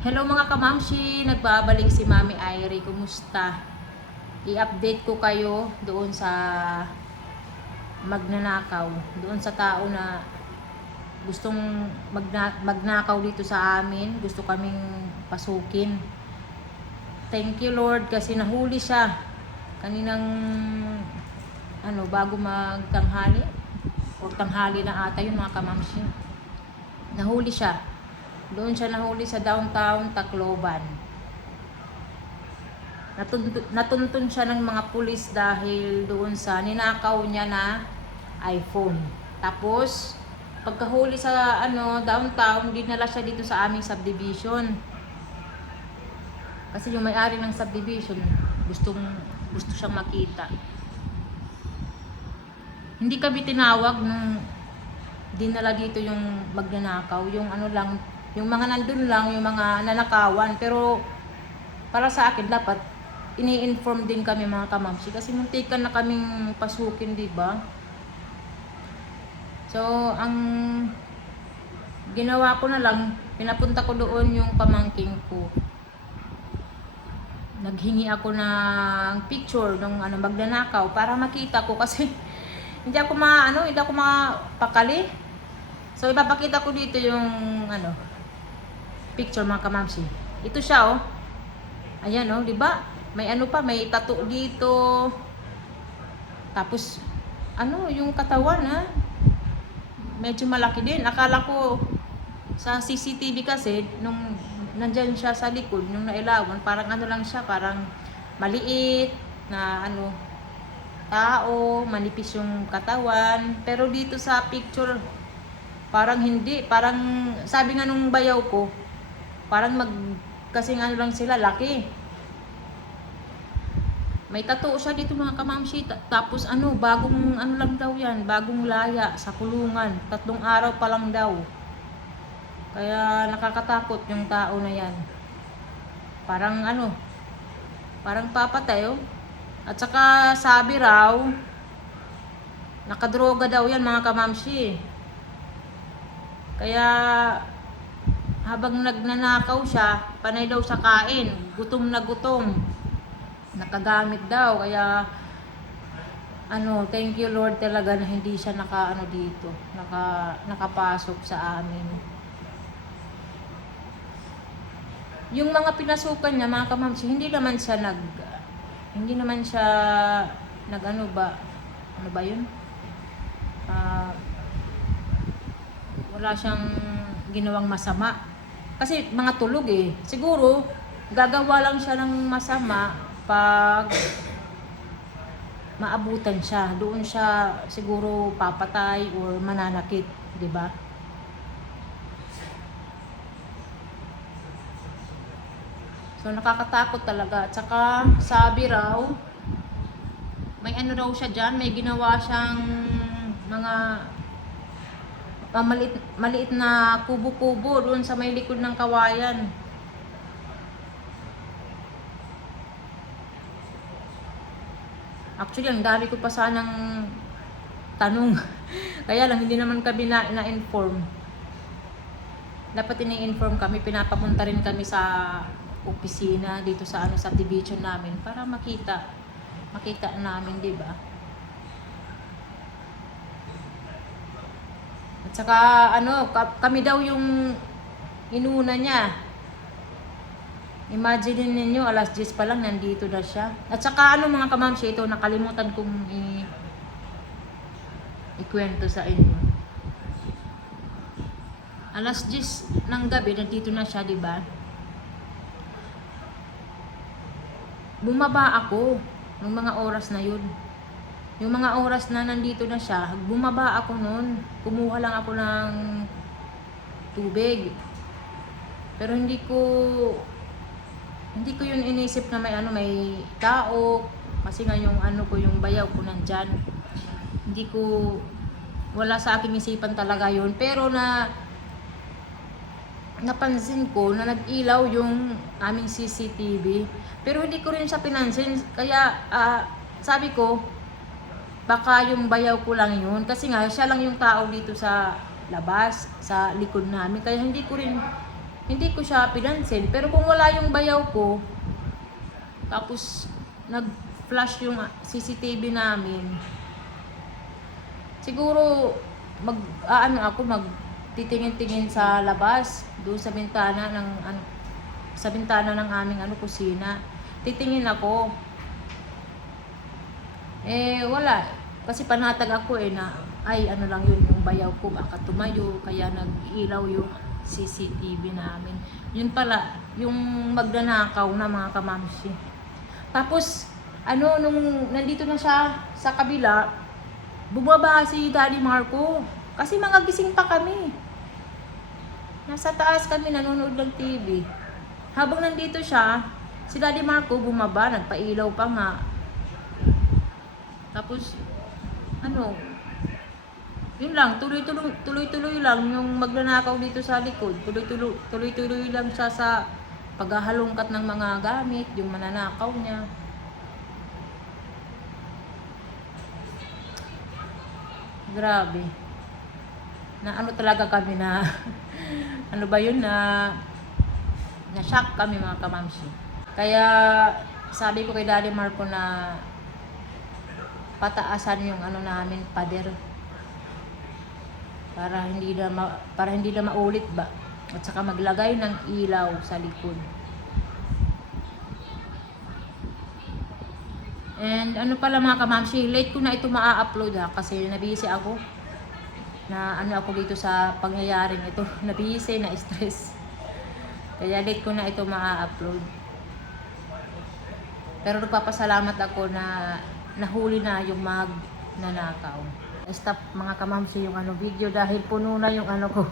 Hello mga kamamshi, nagbabalik si Mami Irie. Kumusta? I-update ko kayo doon sa magnanakaw. Doon sa tao na gustong magnakaw dito sa amin. Gusto kaming pasukin. Thank you Lord kasi nahuli siya. Kaninang bago magtanghali. O tanghali na ata yun mga kamamshi. Nahuli siya. Doon siya nahuli sa downtown Tacloban. Natuntun siya ng mga pulis dahil doon sa ninakaw niya na iPhone. Tapos, pagkahuli sa downtown, dinala siya dito sa aming subdivision. Kasi yung may-ari ng subdivision, gusto siyang makita. Hindi kami tinawag nung dinala dito yung magnanakaw, yung yung mga nandun lang, yung mga nanakawan. Pero para sa akin dapat ini-inform din kami mga kamamsi kasi muntikan na kaming pasukin, di ba? So ang ginawa ko na lang, pinapunta ko doon yung pamangking ko. Naghingi ako ng picture ng magnanakaw para makita ko kasi hindi ako mapakali. So ipapakita ko dito yung picture mga kamamsi. Ito siya Ayan di ba? May may tattoo dito. Tapos yung katawan medyo malaki din. Akala ko sa CCTV kasi nung nandyan siya sa likod, nung nailawan, parang lang siya, parang maliit na tao, manipis yung katawan. Pero dito sa picture, parang hindi. Parang sabi nga nung bayaw ko, parang kasing lang sila, laki. May tattoo siya dito mga kamamshi. Tapos bagong lang daw yan, bagong laya sa kulungan. 3 araw pa lang daw. Kaya nakakatakot yung tao na yan. Parang parang papatay At saka sabi raw, nakadroga daw yan mga kamamshi. Kaya habang nagnanakaw siya, panay daw sa kain, gutom na gutom, nakagamit daw. Kaya thank you Lord talaga na hindi siya dito, nakapasok sa amin. Yung mga pinasukan niya mga kamamsi, hindi naman siya yun? Wala siyang ginawang masama. Kasi mga tulog Siguro, gagawa lang siya ng masama pag maabutan siya. Doon siya siguro papatay or mananakit, di ba? So nakakatakot talaga. At saka sabi raw, may raw siya dyan, may ginawa siyang mga maliit na kubo-kubo doon sa may likod ng kawayan. Actually, ang dami ko pa sanang tanong. Kaya lang, hindi naman kami na-inform. Dapat ini-inform kami, pinapapunta rin kami sa opisina dito sa subdivision namin para makita namin, di ba? At saka kami daw yung inuna niya. Imagine ninyo, 10:00 pa lang nandito na siya. At saka mga kamamsi, ito nakalimutan kong ikwento sa inyo. 10:00 ng gabi nandito na siya, di ba? Bumaba ako nung mga oras na yun. Yung mga oras na nandito na siya, bumaba ako noon. Kumuha lang ako ng tubig. Pero hindi ko yun inisip na may tao. Kasi nga yung yung bayaw ko nandyan. Wala sa aking isipan talaga yun. Pero napansin ko na nag-ilaw yung aming CCTV. Pero hindi ko rin siya pinansin. Kaya sabi ko, baka yung bayaw ko lang yun. Kasi nga, siya lang yung tao dito sa labas, sa likod namin. Kaya hindi ko rin hindi ko siya pinansin. Pero kung wala yung bayaw ko, tapos nag-flash yung CCTV namin, siguro titingin-tingin sa labas, doon sa bintana ng aming kusina. Titingin ako. Wala. Kasi panatag ako na lang yun, yung bayaw ko baka tumayo, kaya nag-ilaw yung CCTV namin. Yun pala, yung magnanakaw na mga kamamsi. Tapos, nung nandito na siya sa kabila, bumaba si Daddy Marco. Kasi mga gising pa kami. Nasa taas kami, nanonood ng TV. Habang nandito siya, si Daddy Marco bumaba, nagpailaw pa nga. Tapos, yun lang, tuloy-tuloy lang yung magnanakaw dito sa likod. Tuloy-tuloy lang siya sa paghahalongkat ng mga gamit, yung mananakaw niya. Grabe. Na talaga kami na na shock kami mga kamamsi. Kaya sabi ko kay Daddy Marco na pataasan yung namin pader para hindi na maulit ba, at saka maglagay ng ilaw sa likod. And pala mga kamamsi, late ko na ito maa-upload kasi nabisi ako na ako dito sa pangyayaring ito. Nabisi, na stress, kaya late ko na ito maa-upload. Pero nagpapasalamat ako na nahuli na yung magnanakaw. Stop mga kamamsi yung video dahil puno na yung ko.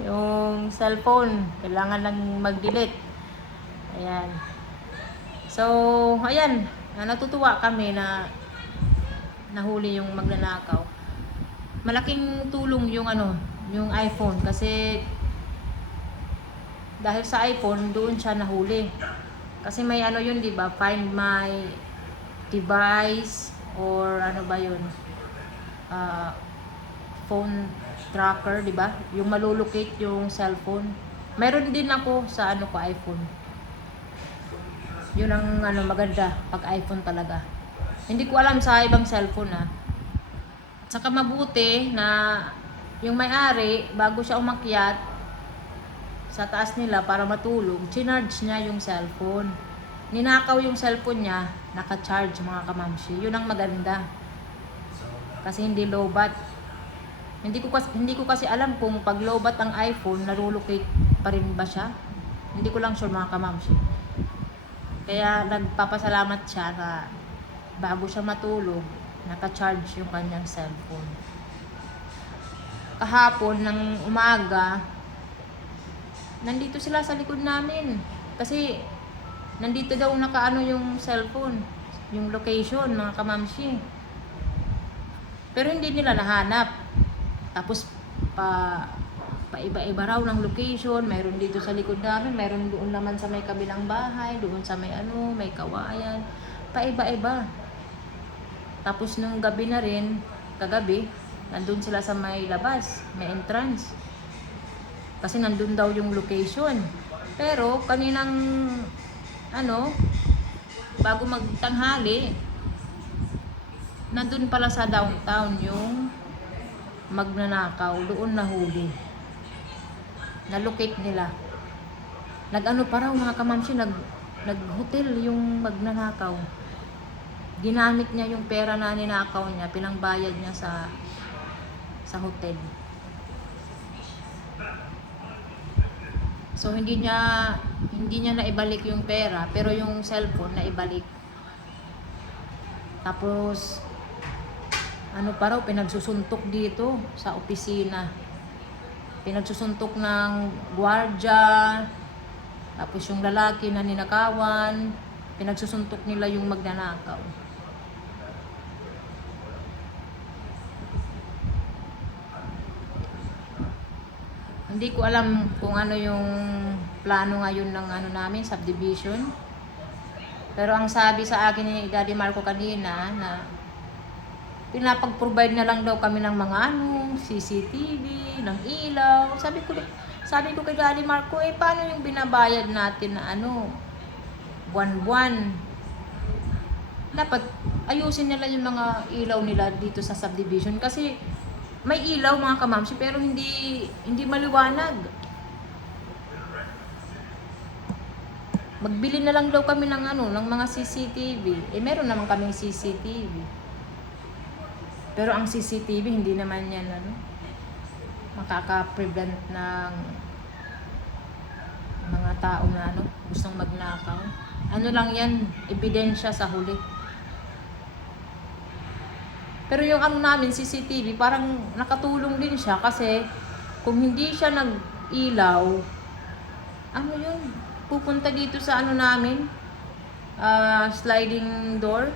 Yung cellphone, kailangan lang mag-delete. Ayan. So, ayan, natutuwa kami na nahuli yung magnanakaw. Malaking tulong yung yung iPhone kasi dahil sa iPhone doon siya nahuli. Kasi may yun, 'di ba? Find my device or yun? Phone tracker, 'di ba? Yung malulocate yung cellphone. Meron din ako sa iPhone. Yun ang maganda pag iPhone talaga. Hindi ko alam sa ibang cellphone Saka mabuti na yung may-ari bago siya umakyat sa taas nila para matulog, chinarge niya yung cellphone. Ninakaw yung cellphone niya, naka-charge mga kamamsi. Yun ang maganda. Kasi hindi lowbat. Hindi ko kasi alam kung pag lowbat ang iPhone, narulocate pa rin ba siya? Hindi ko lang sure mga kamamsi. Kaya nagpapasalamat siya na bago siya matulog, naka-charge yung kanyang cellphone. Kahapon ng umaga, nandito sila sa likod namin. Kasi nandito daw yung cellphone, yung location mga kamamsi. Pero hindi nila nahanap. Tapos paiba-iba raw ng location. Mayroon dito sa likod namin, mayroon doon naman sa may kabilang bahay, doon sa may may kawayan. Paiba-iba. Tapos nung gabi na rin, kagabi, nandun sila sa may labas, may entrance. Kasi nandun daw yung location. Pero kaninang bago magtanghali, nandun pala sa downtown yung magnanakaw, doon nahuli. Nalocate nila. Pa raw mga kamamsi, nag-hotel yung magnanakaw. Ginamit niya yung pera na ninakaw niya, pinangbayad niya sa hotel. So hindi niya naibalik yung pera, pero yung cellphone naibalik. Tapos pa raw, pinagsusuntok dito sa opisina. Pinagsusuntok ng gwardiya. Tapos yung lalaki na ninakawan, pinagsusuntok nila yung magnanakaw. Hindi ko alam kung yung plano ngayon ng namin, subdivision. Pero ang sabi sa akin ni Daddy Marco kanina na pinapag-provide na lang daw kami ng mga CCTV, ng ilaw. Sabi ko kay Daddy Marco, paano yung binabayad natin na buwan-buwan? Dapat ayusin nila yung mga ilaw nila dito sa subdivision kasi may ilaw mga kamamsi pero hindi maliwanag. Magbili na lang daw kami ng ng mga CCTV. Meron naman kaming CCTV. Pero ang CCTV hindi naman yan makaka-prevent ng mga tao na gustong magnakaw. Lang yan, ebidensya sa huli. Pero yung namin CCTV, parang nakatulong din siya kasi kung hindi siya nag-ilaw, yun, pupunta dito sa namin, sliding door.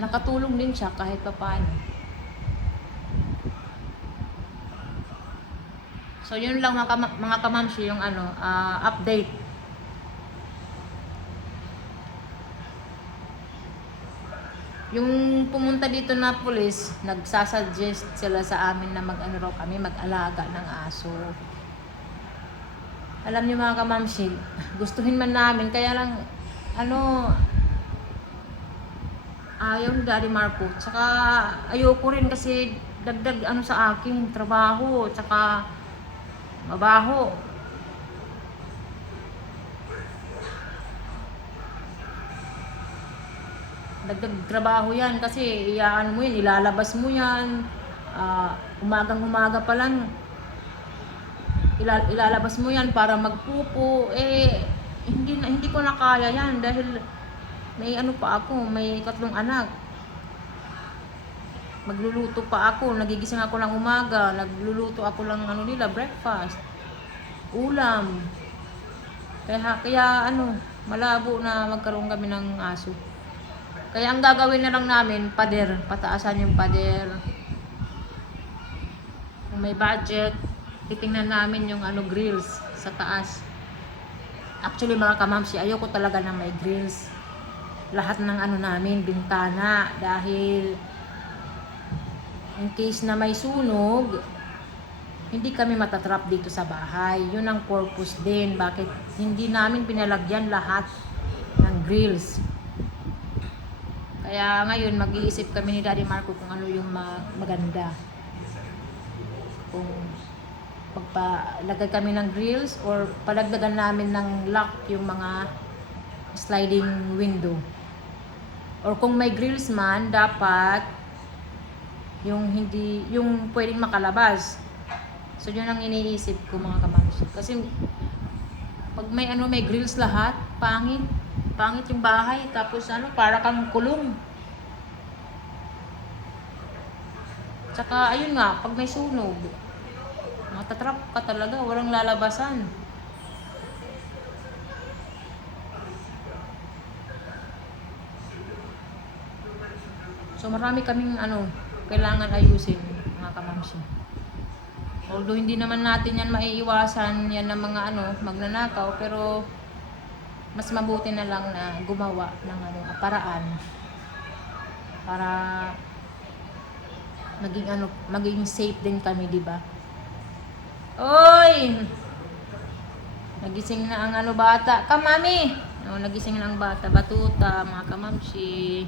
Nakatulong din siya kahit papaano. So yun lang mga kamamsi yung update. Yung pumunta dito na police, nagsasuggest sila sa amin na kami mag-alaga ng aso. Alam niyo mga kamamsi, gustuhin man namin, kaya lang ayaw ni Daddy Marco. Tsaka ayoko rin kasi dagdag sa akin, trabaho, tsaka mabaho. Dagdag trabaho yan kasi mo yan, ilalabas mo yan. Umagang-umaga pa lang ilalabas mo yan para magpupo. Hindi ko na kaya yan dahil may pa ako, may 3 anak. Magluluto pa ako, nagigising ako lang umaga, nagluluto ako lang nila, breakfast, ulam. Kaya malabo na magkaroon kami ng aso. Kaya ang gagawin na lang namin, pader, pataasan yung pader. Kung may budget, titingnan namin yung grills sa taas. Actually mga kamamsi, ayoko talaga na may grills. Lahat ng namin, bintana, dahil in case na may sunog, hindi kami matatrap dito sa bahay. Yun ang purpose din, bakit hindi namin pinalagyan lahat ng grills. Kaya ngayon, mag-iisip kami ni Daddy Marco kung ano yung maganda. Kung pagpalagay kami ng grills or palagdagan namin ng lock yung mga sliding window. Or kung may grills man, dapat yung pwedeng makalabas. So yun ang iniisip ko mga kamamsi. Kasi pag may grills lahat, pangit yung bahay, tapos para kang kulong. Tsaka ayun nga, pag may sunog, matatrap ka talaga, walang lalabasan. So marami kaming kailangan ayusin mga kamamsi. Although hindi naman natin yan maiiwasan yan ng mga magnanakaw, pero mas mabuti na lang na gumawa ng paraan para maging safe din kami, di ba? Oy! Nagising na ang bata. Kamami! Nagising na ang bata. Batuta, mga kamamsi.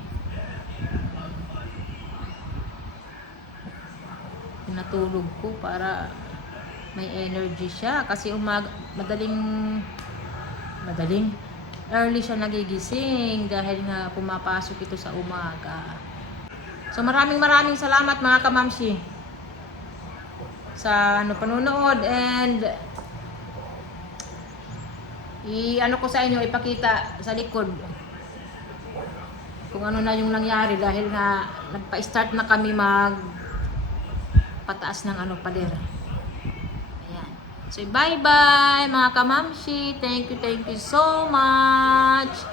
Pinatulog ko para may energy siya. Kasi madaling early siya nagigising dahil nga pumapasok ito sa umaga. So maraming salamat mga kamamsi sa panunood, and ko sa inyo, ipakita sa likod kung ano na yung nangyari dahil nga nagpa-start na kami pataas ng pader. Ayan. So bye bye mga kamamsi. Thank you so much.